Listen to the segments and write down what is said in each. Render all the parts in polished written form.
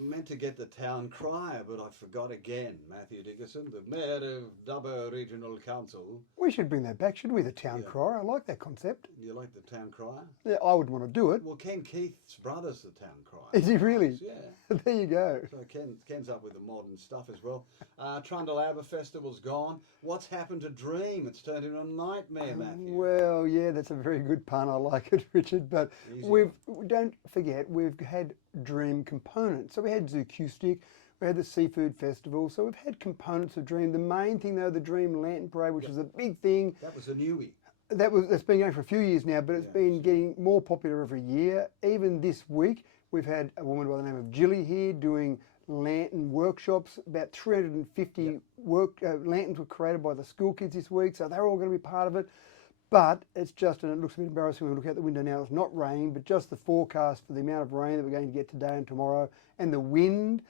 meant to get the town crier, but I forgot again. Matthew Dickerson, the Mayor of Dubbo Regional Council. We should bring that back, should we? The town Yeah. crier. I like that concept. You like the town crier? Yeah, I would want to do it. Well, Ken Keith's brother's the town crier. Is he really? Yeah. There you go. So Ken's up with the modern stuff as well. Trundle Festival's gone. What's happened to Dream? It's turned into a nightmare, Matthew. Well, yeah, that's a very good pun. I like it, Richard. But Easy. don't forget, we've had Dream components. So we had Zoocoustic, we had the Seafood Festival. So we've had components of Dream. The main thing, though, the Dream Lantern Parade, which is a big thing. That was a newie. That's been going for a few years now, but it's been getting more popular every year. Even this week, we've had a woman by the name of Jilly here doing lantern workshops. About 350 lanterns were created by the school kids this week, so they're all going to be part of it. But it's just, and it looks a bit embarrassing when we look out the window now, it's not rain, but just the forecast for the amount of rain that we're going to get today and tomorrow, and the wind.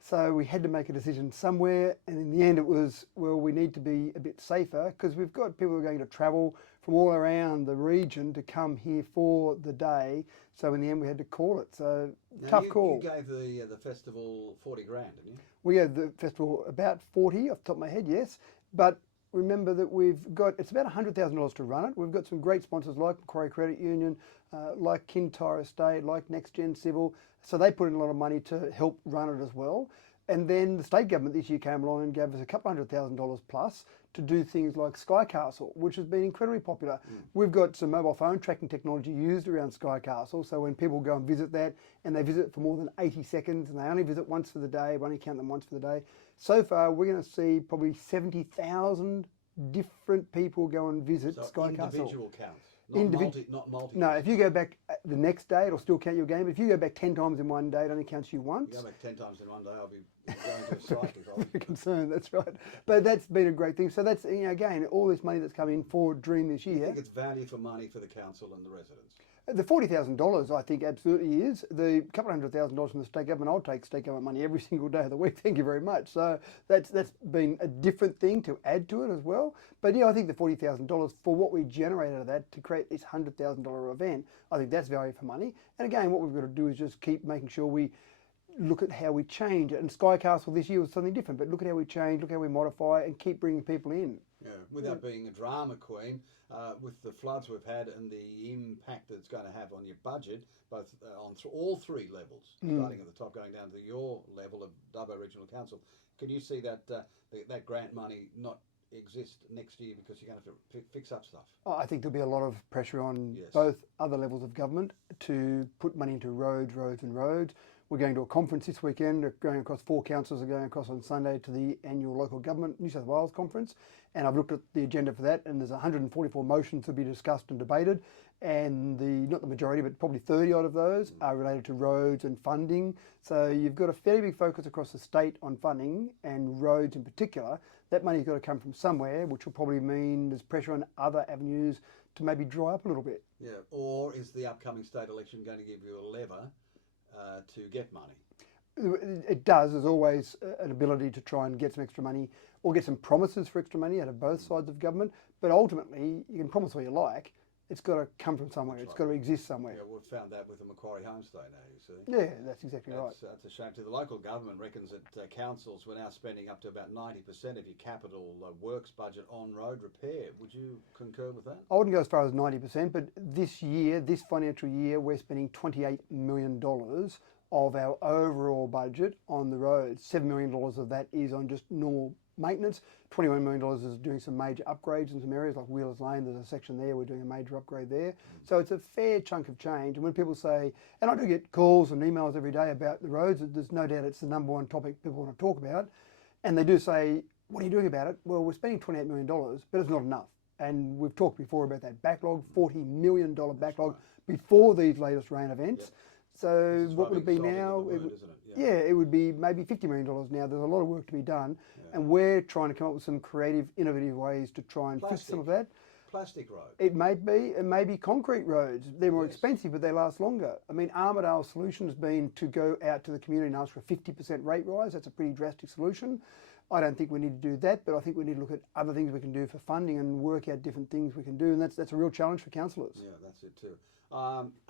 So we had to make a decision somewhere, and in the end it was, well, we need to be a bit safer because we've got people who are going to travel from all around the region to come here for the day. So in the end we had to call it. So Now, tough call. You gave the festival 40 grand, didn't you? We gave the festival about 40 off the top of my head, yes. But remember that it's about $100,000 to run it. We've got some great sponsors like Macquarie Credit Union, like Kintyre Estate, like NextGen Civil. So they put in a lot of money to help run it as well. And then the state government this year came along and gave us a couple $100,000 plus to do things like Sky Castle, which has been incredibly popular. We've got some mobile phone tracking technology used around Sky Castle, so when people go and visit that, and they visit for more than 80 seconds, and they only visit once for the day, we only count them once for the day. So far, we're going to see probably 70,000 different people go and visit Sky Castle. Individual counts, not multi. No, if you go back the next day, it'll still count your game. If you go back 10 times in one day, it only counts you once. You go back 10 times in one day, I'll be going to a psychic. Very concerned, that's right. But that's been a great thing. So that's, again, all this money that's come in for Dream this year. I think it's value for money for the council and the residents. The $40,000, I think, absolutely is. The couple $100,000 from the state government, I'll take state government money every single day of the week. Thank you very much. So that's been a different thing to add to it as well. But yeah, I think the $40,000 for what we generate out of that to create this $100,000 event, I think that's value for money. And again, what we've got to do is just keep making sure we look at how we change it. And Sky Castle this year was something different, but look at how we change, look how we modify, and keep bringing people in. Yeah, without being a drama queen, with the floods we've had and the impact that it's going to have on your budget, both on all three levels, starting at the top, going down to your level of Dubbo Regional Council, can you see that that grant money not exist next year because you're going to have to fix up stuff? I think there'll be a lot of pressure on both other levels of government to put money into roads. We're going to a conference this weekend, going across 4 councils are going across on Sunday to the annual local government New South Wales conference. And I've looked at the agenda for that, and there's 144 motions to be discussed and debated. And not the majority, but probably 30 odd of those are related to roads and funding. So you've got a fairly big focus across the state on funding and roads in particular. That money's got to come from somewhere, which will probably mean there's pressure on other avenues to maybe dry up a little bit. Yeah, or is the upcoming state election going to give you a lever to get money? It does. There's always an ability to try and get some extra money or get some promises for extra money out of both sides of government. But ultimately, you can promise what you like. It's got to come from somewhere. It's got to exist somewhere. Yeah, we've found that with the Macquarie Homestay now, you see. Yeah, that's exactly right. That's a shame too. The local government reckons that councils were now spending up to about 90% of your capital works budget on road repair. Would you concur with that? I wouldn't go as far as 90%, but this year, this financial year, we're spending $28 million of our overall budget on the roads. $7 million of that is on just normal maintenance. $21 million is doing some major upgrades in some areas like Wheelers Lane. There's a section there, we're doing a major upgrade there. So it's a fair chunk of change. And when people say, and I do get calls and emails every day about the roads, there's no doubt it's the number one topic people want to talk about. And they do say, what are you doing about it? Well, we're spending $28 million, but it's not enough. And we've talked before about that backlog, $40 million backlog before these latest rain events. Yep. So what would it be now? Isn't it? Yeah, it would be maybe $50 million now. There's a lot of work to be done. And we're trying to come up with some creative, innovative ways to try and fix some of that. Plastic road. It may be concrete roads. They're more expensive, but they last longer. I mean, Armidale's solution has been to go out to the community and ask for a 50% rate rise. That's a pretty drastic solution. I don't think we need to do that, but I think we need to look at other things we can do for funding and work out different things we can do. And that's a real challenge for councillors. Yeah, that's it too.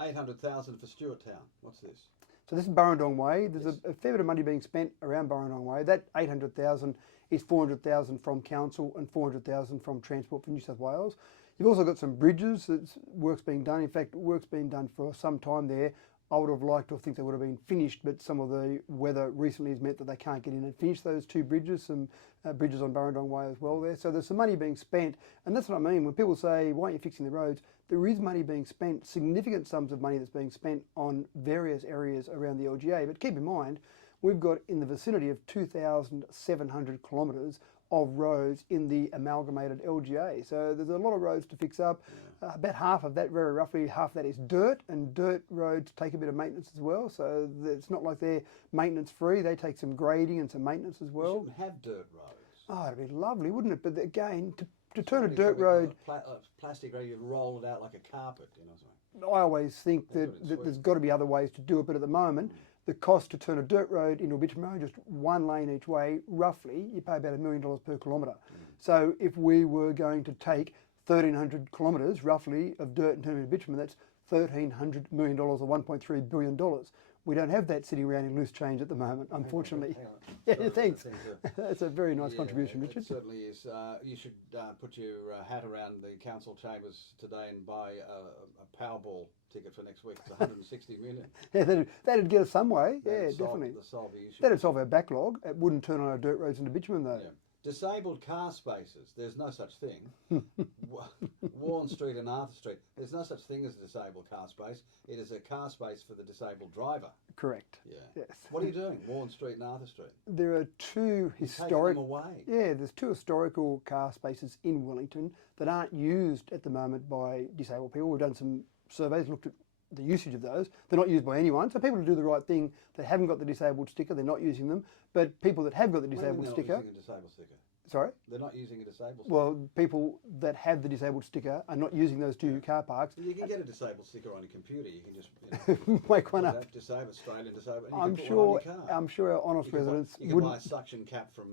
800,000 for Stuart Town. What's this? So this is Burrendong Way. There's a fair bit of money being spent around Burrendong Way. That 800,000 is 400,000 from council and 400,000 from Transport for New South Wales. You've also got some bridges. Work's being done. In fact, work's been done for some time there. I would have liked to think they would have been finished, but some of the weather recently has meant that they can't get in and finish those two bridges, some bridges on Burrendong Way as well there. So there's some money being spent, and that's what I mean. When people say, why aren't you fixing the roads? There is money being spent, significant sums of money that's being spent on various areas around the LGA. But keep in mind, we've got in the vicinity of 2,700 kilometres of roads in the amalgamated LGA. So there's a lot of roads to fix up. About half of that, very roughly, half of that is dirt, and dirt roads take a bit of maintenance as well. So it's not like they're maintenance free. They take some grading and some maintenance as well. We shouldn't have dirt roads. Oh, it'd be lovely, wouldn't it? But again, to turn a Something dirt road, plastic road, you roll it out like a carpet. You know what I mean? I always think that there's got to be other ways to do it. But at the moment, the cost to turn a dirt road into a bitumen road, just one lane each way, roughly, you pay about $1 million per kilometre. So if we were going to take 1,300 kilometres, roughly, of dirt and turn it into bitumen, that's $1,300 million or $1.3 billion. We don't have that sitting around in loose change at the moment, unfortunately. Yeah, thanks. That's a very nice contribution, Richard. It certainly is. You should put your hat around the council chambers today and buy a Powerball ticket for next week. It's 160 million. Yeah, that'd get us some way. Yeah, definitely. Solve the issue. That'd solve our backlog. It wouldn't turn on our dirt roads into bitumen, though. Yeah. Disabled car spaces. There's no such thing. Warren Street and Arthur Street. There's no such thing as a disabled car space. It is a car space for the disabled driver. Correct. Yeah. Yes. What are you doing, Warren Street and Arthur Street? There are two historic. Taking them away. Yeah, there's two historical car spaces in Wellington that aren't used at the moment by disabled people. We've done some surveys, looked at the usage of those. They're not used by anyone. So people who do the right thing that haven't got the disabled sticker, they're not using them. But people that have got the disabled sticker. Not using a disabled sticker. Sorry? They're not using a disabled sticker. Well, people that have the disabled sticker are not using those two car parks. You can get a disabled sticker on your computer. You can just make one up. Disabled, Australian disabled. I'm sure our honest residents you can buy a suction cap from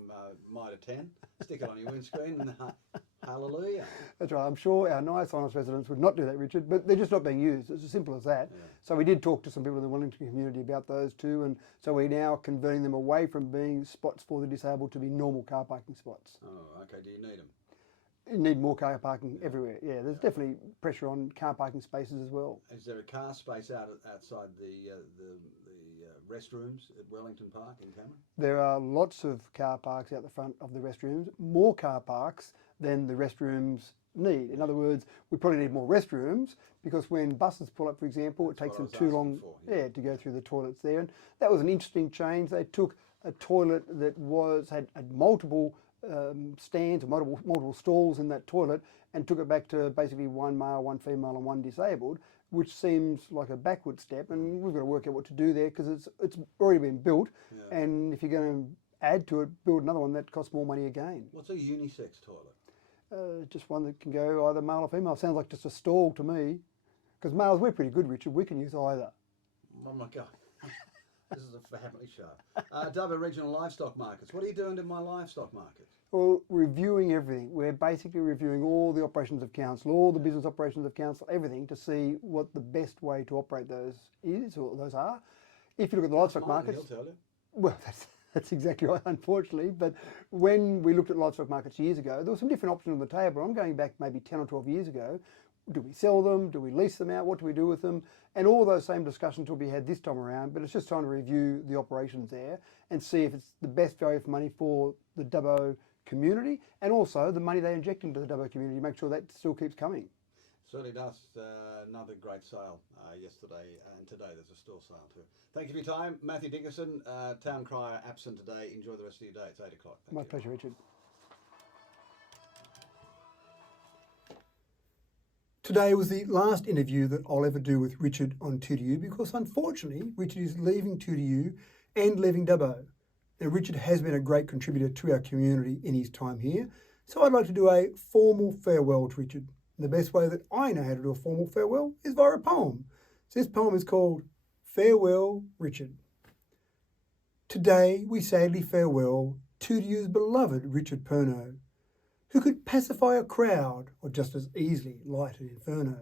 Mitre 10, stick it on your windscreen, and hallelujah. That's right. I'm sure our nice, honest residents would not do that, Richard, but they're just not being used. It's as simple as that. Yeah. So we did talk to some people in the Wellington community about those too, and so we're now converting them away from being spots for the disabled to be normal car parking spots. Oh, okay. Do you need them? You need more car parking everywhere. Yeah, there's definitely pressure on car parking spaces as well. Is there a car space outside the restrooms at Wellington Park in Cameron? There are lots of car parks out the front of the restrooms, more car parks than the restrooms need. In other words, we probably need more restrooms because when buses pull up, for example, it takes them too long to go through the toilets there. And that was an interesting change. They took a toilet that had multiple stands or multiple stalls in that toilet and took it back to basically one male, one female and one disabled, which seems like a backward step, and we've got to work out what to do there because it's already been built, and if you're going to add to it, build another one, that costs more money again. What's a unisex toilet? Just one that can go either male or female. Sounds like just a stall to me, because males, we're pretty good, Richard. We can use either. Oh my God. This is a family show. Dubbo Regional Livestock Markets. What are you doing to my livestock market? Well, reviewing everything. We're basically reviewing all the operations of council, all the business operations of council, everything to see what the best way to operate those is or those are. If you look at the livestock markets, he'll tell you. Well, that's exactly right, unfortunately. But when we looked at livestock markets years ago, there were some different options on the table. I'm going back maybe 10 or 12 years ago. Do we sell them? Do we lease them out? What do we do with them? And all those same discussions will be had this time around, but it's just trying to review the operations there and see if it's the best value for money for the Dubbo community and also the money they inject into the Dubbo community, make sure that still keeps coming. Certainly does. Another great sale yesterday and today there's a store sale too. Thank you for your time. Matthew Dickerson, Town Crier, absent today. Enjoy the rest of your day. It's 8 o'clock. My pleasure, Richard. Today was the last interview that I'll ever do with Richard on 2DU because unfortunately Richard is leaving 2DU and leaving Dubbo. Now Richard has been a great contributor to our community in his time here, so I'd like to do a formal farewell to Richard. And the best way that I know how to do a formal farewell is via a poem. So this poem is called Farewell Richard. Today we sadly farewell 2DU's beloved Richard Perno, who could pacify a crowd or just as easily light an inferno.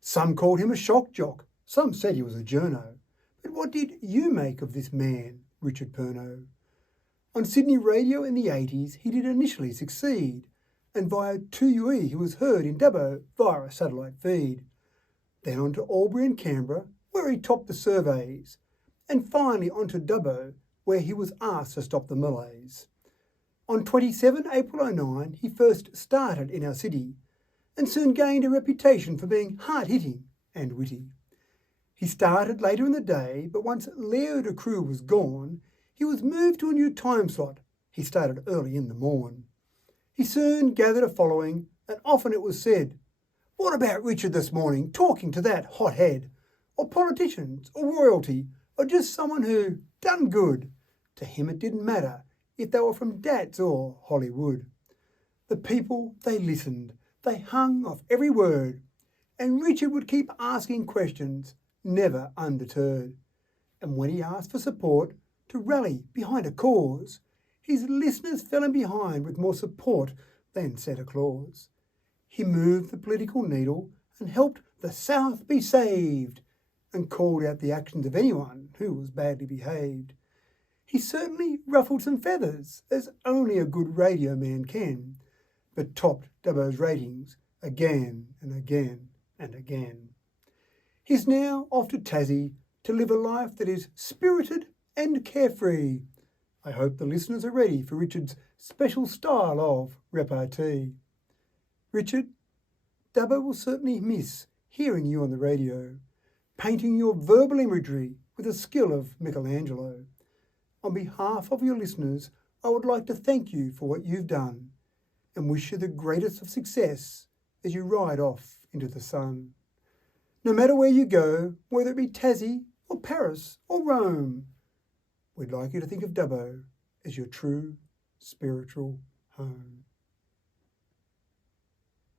Some called him a shock jock, some said he was a journo, but what did you make of this man, Richard Purno? On Sydney radio in the 80s, he did initially succeed, and via 2UE he was heard in Dubbo via a satellite feed. Then on to Albury and Canberra, where he topped the surveys, and finally on to Dubbo, where he was asked to stop the malaise. On 27 April 09, he first started in our city, and soon gained a reputation for being hard-hitting and witty. He started later in the day, but once Leo de Croo was gone, he was moved to a new time slot. He started early in the morn. He soon gathered a following, and often it was said, "What about Richard this morning, talking to that hothead? Or politicians, or royalty, or just someone who done good?" To him it didn't matter if they were from Dats or Hollywood. The people, they listened, they hung off every word, and Richard would keep asking questions, never undeterred. And when he asked for support to rally behind a cause, his listeners fell in behind with more support than Santa Claus. He moved the political needle and helped the South be saved, and called out the actions of anyone who was badly behaved. He certainly ruffled some feathers, as only a good radio man can, but topped Dubbo's ratings again and again and again. He's now off to Tassie to live a life that is spirited and carefree. I hope the listeners are ready for Richard's special style of repartee. Richard, Dubbo will certainly miss hearing you on the radio, painting your verbal imagery with the skill of Michelangelo. On behalf of your listeners, I would like to thank you for what you've done and wish you the greatest of success as you ride off into the sun. No matter where you go, whether it be Tassie or Paris or Rome, we'd like you to think of Dubbo as your true spiritual home.